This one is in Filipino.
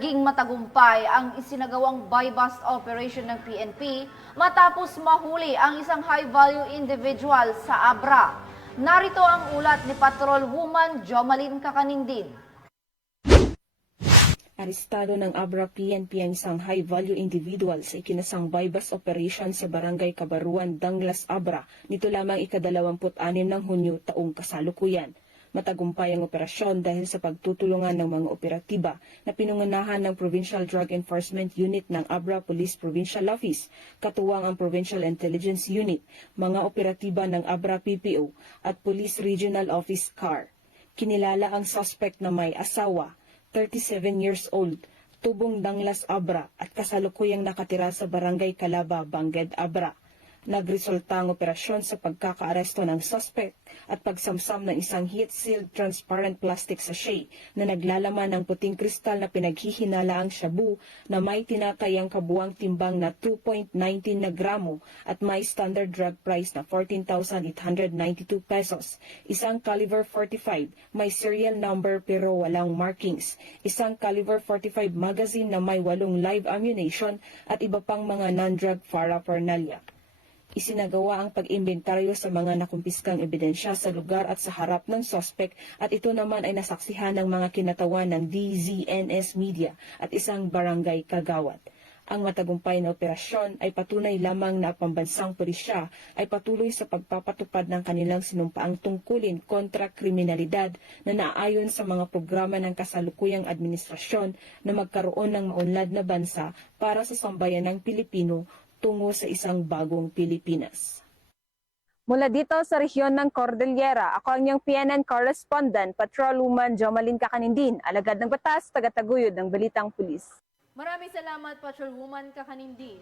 Naging matagumpay ang isinagawang buy-bust operation ng PNP matapos mahuli ang isang high-value individual sa Abra. Narito ang ulat ni Patrol Woman Jomalyn Kakanindin. Arestado ng Abra PNP ang isang high-value individual sa ikinasang buy-bust operation sa Barangay Kabaruan, Danglas, Abra nito lamang ika-26 ng Hunyo taong kasalukuyan. Matagumpay ang operasyon dahil sa pagtutulungan ng mga operatiba na pinungunahan ng Provincial Drug Enforcement Unit ng Abra Police Provincial Office, katuwang ang Provincial Intelligence Unit, mga operatiba ng Abra PPO at Police Regional Office CAR. Kinilala ang suspect na may asawa, 37 years old, tubong Danglas, Abra at kasalukuyang nakatira sa Barangay Calaba, Bangged, Abra. Nagresulta ang operasyon sa pagkakaaresto ng suspect at pagsamsam ng isang heat-sealed transparent plastic sachet na naglalaman ng puting kristal na pinaghihinalaang shabu na may tinatayang kabuang timbang na 2.19 na gramo at may standard drug price na 14,892 pesos, isang caliber 45 may serial number pero walang markings, isang caliber 45 magazine na may 8 live ammunition at iba pang mga non-drug paraphernalia. Isinagawa ang pag-imbentaryo sa mga nakumpiskang ebidensya sa lugar at sa harap ng suspect at ito naman ay nasaksihan ng mga kinatawan ng DZNS Media at isang barangay kagawad. Ang matagumpay na operasyon ay patunay lamang na pambansang pulisya ay patuloy sa pagpapatupad ng kanilang sinumpaang tungkulin kontra kriminalidad na naayon sa mga programa ng kasalukuyang administrasyon na magkaroon ng maunlad na bansa para sa sambayanang Pilipino tungo sa isang bagong Pilipinas. Mula dito sa rehiyon ng Cordillera, ako ang iyong PNN correspondent, Patrol Woman Jomalyn Kakanindin, alagad ng batas, tagataguyod ng Balitang Pulis. Maraming salamat, Patrol Woman Kakanindin.